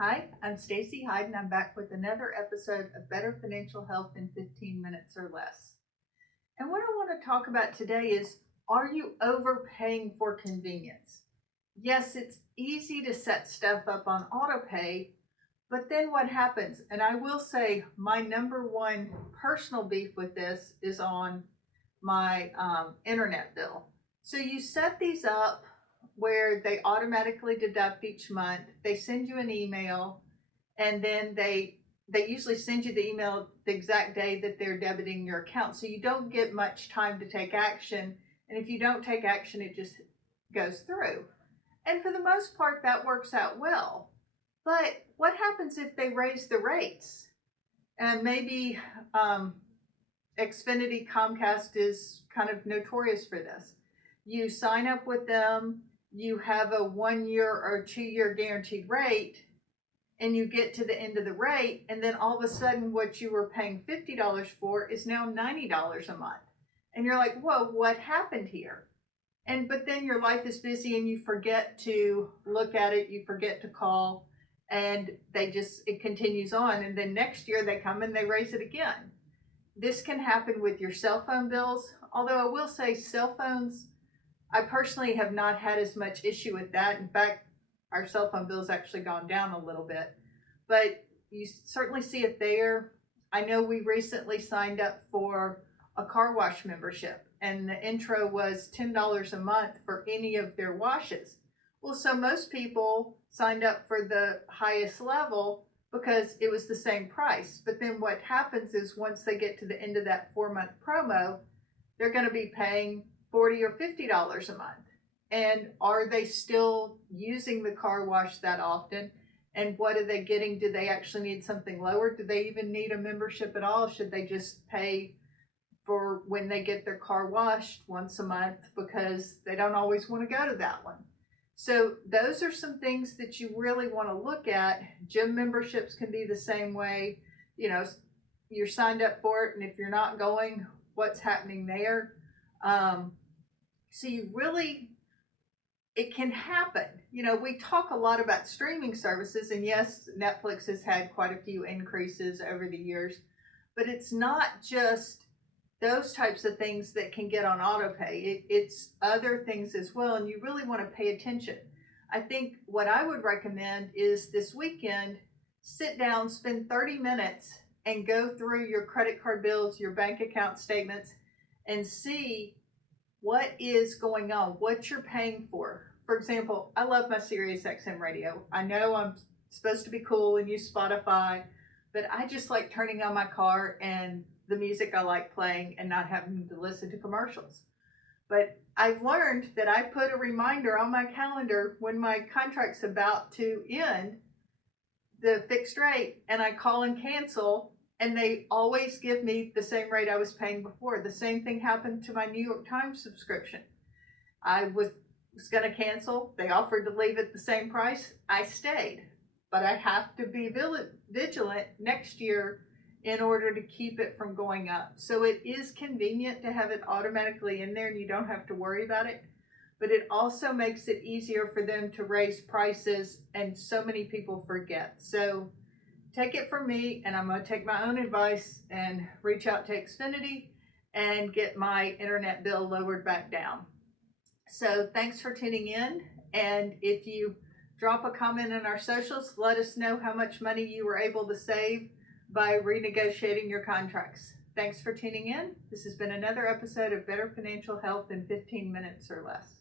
Hi, I'm Stacy Hyde, and I'm back with another episode of Better Financial Health in 15 Minutes or Less. And what I want to talk about today is, are you overpaying for convenience? Yes, it's easy to set stuff up on auto pay, but then what happens? And I will say my number one personal beef with this is on my internet bill. So you set these up where they automatically deduct each month. They send you an email, and then they usually send you the email the exact day that they're debiting your account. So you don't get much time to take action. And if you don't take action, it just goes through. And for the most part, that works out well. But what happens if they raise the rates? And maybe Xfinity Comcast is kind of notorious for this. You sign up with them, you have a 1 year or 2 year guaranteed rate, and you get to the end of the rate, and then all of a sudden what you were paying $50 for is now $90 a month. And you're like, whoa, what happened here? But then your life is busy and you forget to look at it, you forget to call, and it continues on. And then next year they come and they raise it again. This can happen with your cell phone bills, although I will say cell phones, I personally have not had as much issue with that. In fact, our cell phone bill's actually gone down a little bit, but you certainly see it there. I know we recently signed up for a car wash membership, and the intro was $10 a month for any of their washes. Well, so most people signed up for the highest level because it was the same price. But then what happens is once they get to the end of that 4-month promo, they're going to be paying $40 or $50 a month. And are they still using the car wash that often? And what are they getting? Do they actually need something lower? Do they even need a membership at all? Should they just pay for when they get their car washed once a month because they don't always want to go to that one? So those are some things that you really want to look at. Gym memberships can be the same way. You know, you're signed up for it, and if you're not going, what's happening there? So it can happen. You know, we talk a lot about streaming services, and yes, Netflix has had quite a few increases over the years, but it's not just those types of things that can get on auto pay. It's other things as well, and you really want to pay attention. I think what I would recommend is this weekend, sit down, spend 30 minutes, and go through your credit card bills, your bank account statements, and see what is going on, what you're paying for. For example, I love my Sirius XM radio. I know I'm supposed to be cool and use Spotify, but I just like turning on my car and the music I like playing and not having to listen to commercials. But I've learned that I put a reminder on my calendar when my contract's about to end, the fixed rate, and I call and cancel, and they always give me the same rate I was paying before. The same thing happened to my New York Times subscription. I was going to cancel. They offered to leave at the same price. I stayed. But I have to be vigilant next year in order to keep it from going up. So it is convenient to have it automatically in there and you don't have to worry about it. But it also makes it easier for them to raise prices, and so many people forget. So take it from me, and I'm going to take my own advice and reach out to Xfinity and get my internet bill lowered back down. So thanks for tuning in, and if you drop a comment in our socials, let us know how much money you were able to save by renegotiating your contracts. Thanks for tuning in. This has been another episode of Better Financial Health in 15 Minutes or Less.